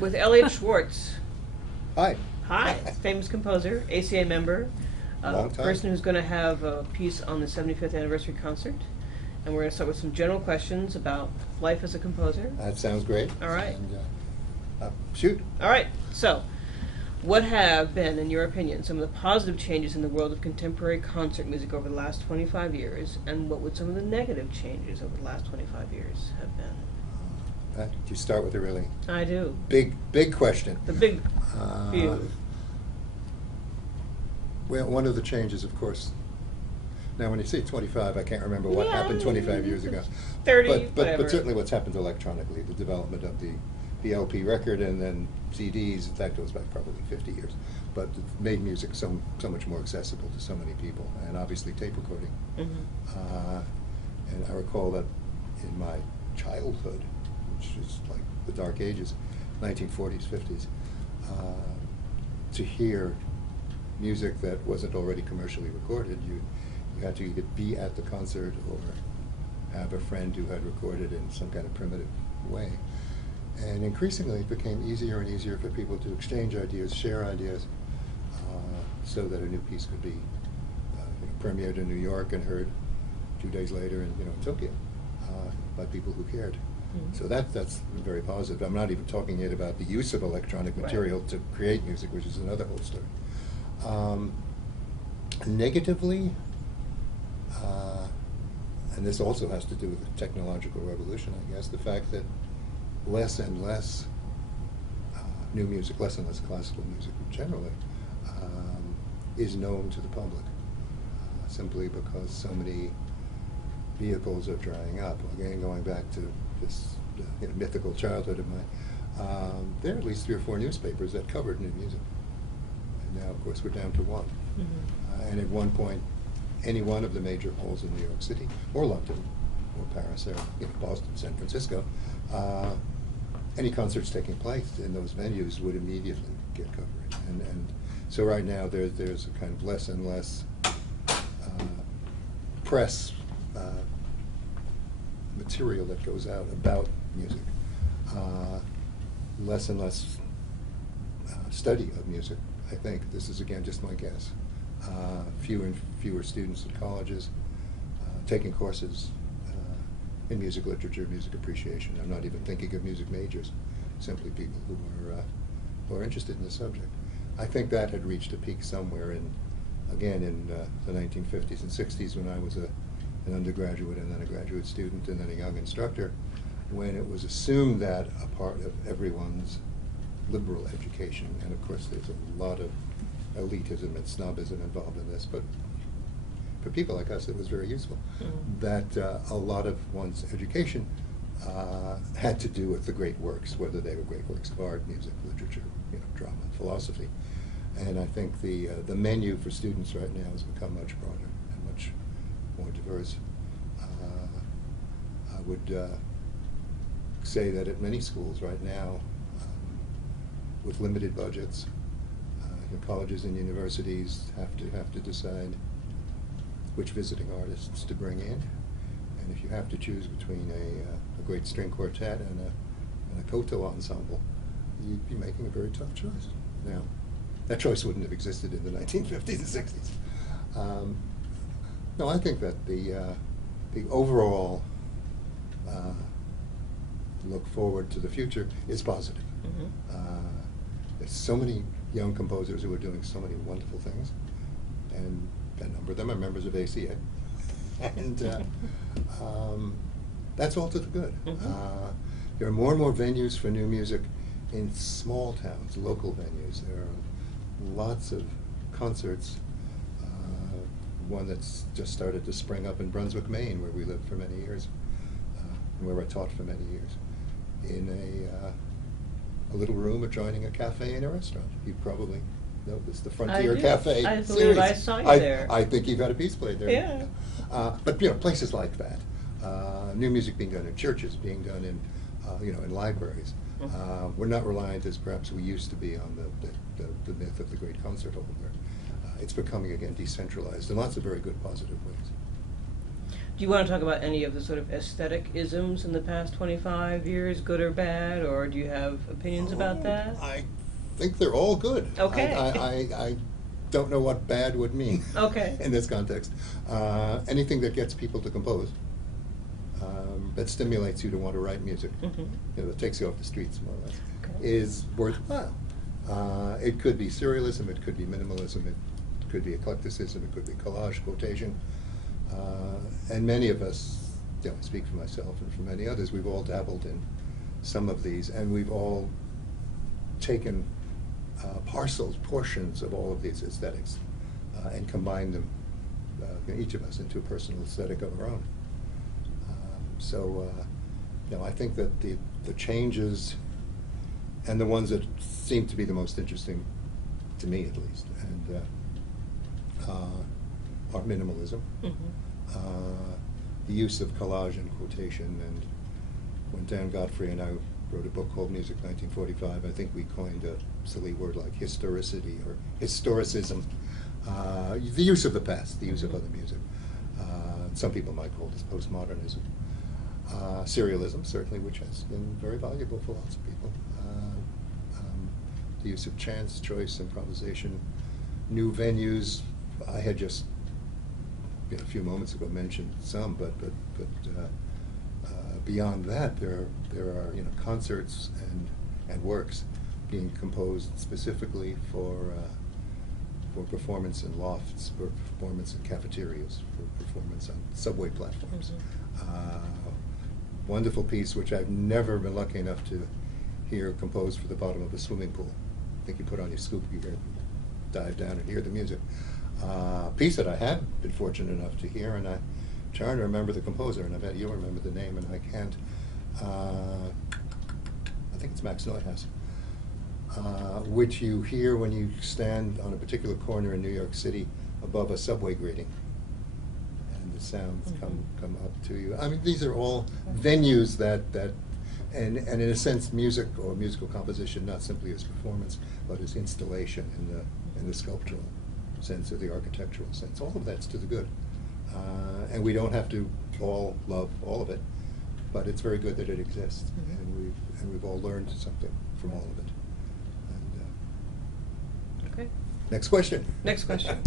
with Elliott Schwartz. Hi. Hi, famous composer, ACA member, Long time. person who's going to have a piece on the 75th anniversary concert. And we're going to start with some general questions about life as a composer. That sounds great. All right. And, shoot. All right. So, what have been, in your opinion, some of the positive changes in the world of contemporary concert music over the last 25 years, and what would some of the negative changes over the last 25 years have been? You start with a really I do. big question. The big view. Well, one of the changes, of course. Now, when you say 25, I can't remember what happened 25 years ago. 30, but whatever. certainly what's happened electronically, the development of the LP record and then CDs, that goes back probably 50 years. But it made music so much more accessible to so many people, and obviously tape recording. Mm-hmm. And I recall that in my childhood, which is like the dark ages, 1940s, 50s, to hear music that wasn't already commercially recorded, you had to either be at the concert or have a friend who had recorded in some kind of primitive way. And increasingly it became easier and easier for people to exchange ideas, share ideas, so that a new piece could be premiered in New York and heard 2 days later in Tokyo by people who cared. Mm-hmm. So that's very positive. I'm not even talking yet about the use of electronic material to create music, which is another whole story. Negatively, and this also has to do with the technological revolution, I guess, the fact that less and less new music, less and less classical music generally, is known to the public, simply because so many vehicles are drying up. Again, going back to this mythical childhood of mine, there are at least 3 or 4 newspapers that covered new music. And now, of course, we're down to 1. Mm-hmm. And at one point, any one of the major halls in New York City, or London, or Paris, or Boston, San Francisco, any concerts taking place in those venues would immediately get coverage. And so right now there's a kind of less and less press material that goes out about music, less and less study of music. I think this is again just my guess. Fewer and fewer students at colleges taking courses in music literature, music appreciation. I'm not even thinking of music majors, simply people who are interested in the subject. I think that had reached a peak somewhere in the 1950s and 60s when I was an undergraduate and then a graduate student and then a young instructor, when it was assumed that a part of everyone's liberal education, and of course there's a lot of elitism and snobism involved in this, but for people like us it was very useful, that a lot of one's education had to do with the great works, whether they were great works of art, music, literature, drama, philosophy. And I think the menu for students right now has become much broader and much more diverse. I would say that at many schools right now, with limited budgets, colleges and universities have to decide which visiting artists to bring in, and if you have to choose between a great string quartet and a koto ensemble, you'd be making a very tough choice. Now, that choice wouldn't have existed in the 1950s and 60s. No, I think that the overall look forward to the future is positive. Mm-hmm. There's so many young composers who are doing so many wonderful things, and a number of them are members of ACA, and that's all to the good. Mm-hmm. There are more and more venues for new music in small towns, local venues. There are lots of concerts. One that's just started to spring up in Brunswick, Maine, where we lived for many years, and where I taught for many years, in a little room adjoining a cafe and a restaurant. You probably know this, the Frontier Cafe I series. believe I saw you there. I think you've had a piece played there. Yeah. But places like that, new music being done in churches, being done in in libraries. Mm-hmm. We're not reliant as perhaps we used to be on the myth of the great concert hall. It's becoming again decentralized in lots of very good positive ways. Do you want to talk about any of the sort of aesthetic isms in the past 25 years, good or bad, or do you have opinions about that? I think they're all good. Okay. I don't know what bad would mean. Okay. In this context. Anything that gets people to compose, that stimulates you to want to write music, that takes you off the streets, more or less, is worthwhile. It could be surrealism, it could be minimalism, it could be eclecticism, it could be collage, quotation. And many of us, I speak for myself and for many others, we've all dabbled in some of these, and we've all taken portions of all of these aesthetics and combined them, each of us, into a personal aesthetic of our own. I think that the changes, and the ones that seem to be the most interesting, to me at least, and are minimalism, the use of collage and quotation, and when Dan Godfrey and I wrote a book called Music 1945, I think we coined a silly word like historicity or historicism, the use of the past, the use of other music. Some people might call this postmodernism. Serialism, certainly, which has been very valuable for lots of people. The use of chance, choice, improvisation, new venues. I had just, a few moments ago, mentioned some, but beyond that, there are concerts and works being composed specifically for performance in lofts, for performance in cafeterias, for performance on subway platforms. Wonderful piece which I've never been lucky enough to hear composed for the bottom of a swimming pool. I think you put on your scoop, you dive down and hear the music. Piece that I have been fortunate enough to hear, and I'm trying to remember the composer, and I bet you'll remember the name, and I can't. I think it's Max Neuhaus, which you hear when you stand on a particular corner in New York City above a subway grating, and the sounds come up to you. I mean, these are all venues that and in a sense, music or musical composition, not simply as performance, but as installation in the sculptural sense or the architectural sense. All of that's to the good. And we don't have to all love all of it, but it's very good that it exists, and we've all learned something from all of it. And, Okay. next question. Next question.